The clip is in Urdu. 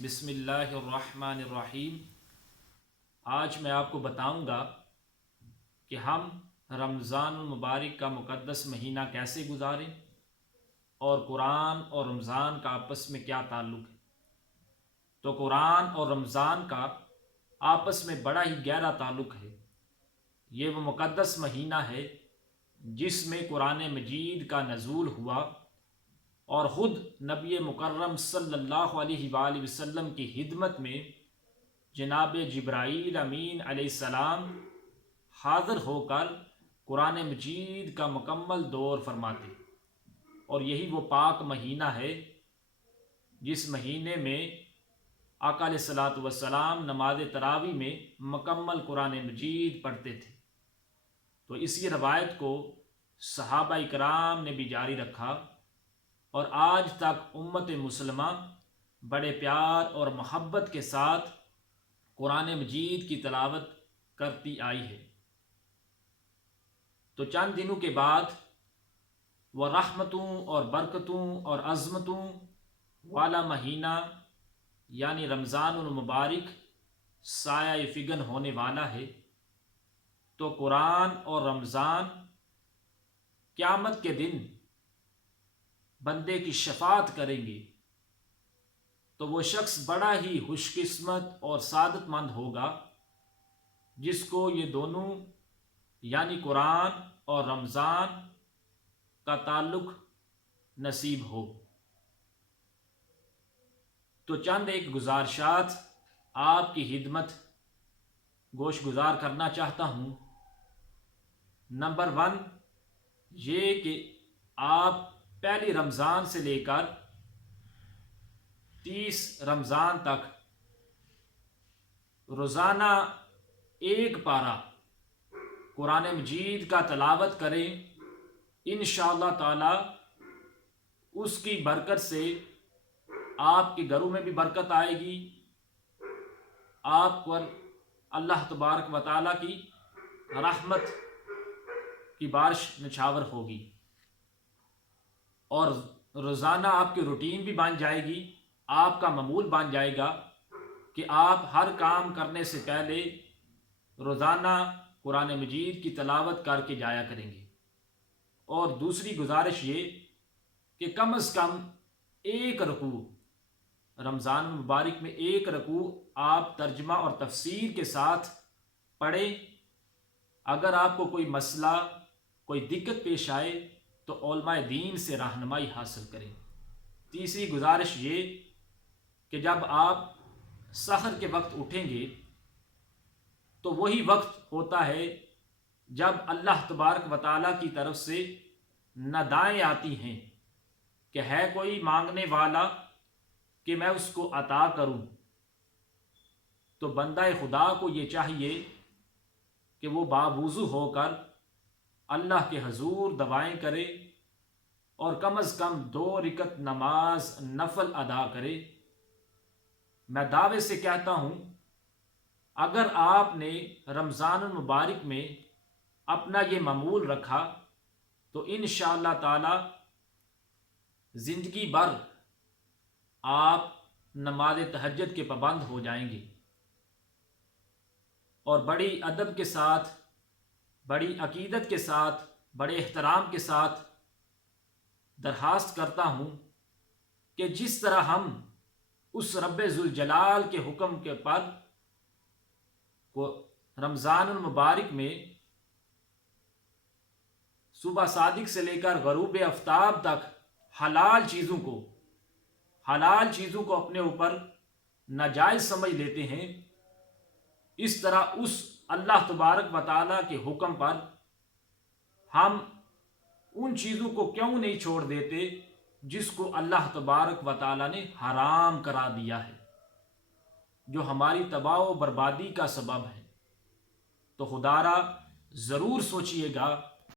بسم اللہ الرحمن الرحیم۔ آج میں آپ کو بتاؤں گا کہ ہم رمضان المبارک کا مقدس مہینہ کیسے گزاریں اور قرآن اور رمضان کا آپس میں کیا تعلق ہے۔ تو قرآن اور رمضان کا آپس میں بڑا ہی گہرا تعلق ہے۔ یہ وہ مقدس مہینہ ہے جس میں قرآن مجید کا نزول ہوا اور خود نبی مکرم صلی اللہ علیہ وآلہ وسلم کی خدمت میں جناب جبرائیل امین علیہ السلام حاضر ہو کر قرآن مجید کا مکمل دور فرماتے، اور یہی وہ پاک مہینہ ہے جس مہینے میں آقا علیہ الصلاۃ والسلام نماز تراویح میں مکمل قرآن مجید پڑھتے تھے۔ تو اسی روایت کو صحابہ اکرام نے بھی جاری رکھا اور آج تک امت مسلمہ بڑے پیار اور محبت کے ساتھ قرآن مجید کی تلاوت کرتی آئی ہے۔ تو چند دنوں کے بعد وہ رحمتوں اور برکتوں اور عظمتوں والا مہینہ یعنی رمضان المبارک سایہ فگن ہونے والا ہے۔ تو قرآن اور رمضان قیامت کے دن بندے کی شفاعت کریں گے، تو وہ شخص بڑا ہی خوش قسمت اور سعادت مند ہوگا جس کو یہ دونوں یعنی قرآن اور رمضان کا تعلق نصیب ہو۔ تو چند ایک گزارشات آپ کی خدمت گوش گزار کرنا چاہتا ہوں۔ نمبر 1 یہ کہ آپ پہلی رمضان سے لے کر 30 رمضان تک روزانہ ایک پارہ قرآن مجید کا تلاوت کریں۔ انشاءاللہ تعالی اس کی برکت سے آپ کے گھروں میں بھی برکت آئے گی، آپ پر اللہ تبارک و تعالی کی رحمت کی بارش نچھاور ہوگی، اور روزانہ آپ کی روٹین بھی بن جائے گی، آپ کا معمول بن جائے گا کہ آپ ہر کام کرنے سے پہلے روزانہ قرآن مجید کی تلاوت کر کے جایا کریں گے۔ اور دوسری گزارش یہ کہ کم از کم ایک رکوع رمضان المبارک میں ایک رکوع آپ ترجمہ اور تفسیر کے ساتھ پڑھیں۔ اگر آپ کو کوئی مسئلہ کوئی دقت پیش آئے تو علماء دین سے رہنمائی حاصل کریں۔ تیسری گزارش یہ کہ جب آپ سحر کے وقت اٹھیں گے تو وہی وقت ہوتا ہے جب اللہ تبارک و تعالیٰ کی طرف سے ندائیں آتی ہیں کہ ہے کوئی مانگنے والا کہ میں اس کو عطا کروں۔ تو بندہ خدا کو یہ چاہیے کہ وہ باوضو ہو کر اللہ کے حضور دعائیں کرے اور کم از کم 2 رکعت نماز نفل ادا کرے۔ میں دعوے سے کہتا ہوں اگر آپ نے رمضان المبارک میں اپنا یہ معمول رکھا تو انشاءاللہ تعالی زندگی بھر آپ نماز تہجد کے پابند ہو جائیں گے۔ اور بڑی ادب کے ساتھ، بڑی عقیدت کے ساتھ، بڑے احترام کے ساتھ درخواست کرتا ہوں کہ جس طرح ہم اس رب ذوالجلال کے حکم کے پر رمضان المبارک میں صبح صادق سے لے کر غروب آفتاب تک حلال چیزوں کو اپنے اوپر ناجائز سمجھ لیتے ہیں، اس طرح اس اللہ تبارک و تعالیٰ کے حکم پر ہم ان چیزوں کو کیوں نہیں چھوڑ دیتے جس کو اللہ تبارک و تعالیٰ نے حرام کرا دیا ہے، جو ہماری تباہ و بربادی کا سبب ہے۔ تو خدارا ضرور سوچئے گا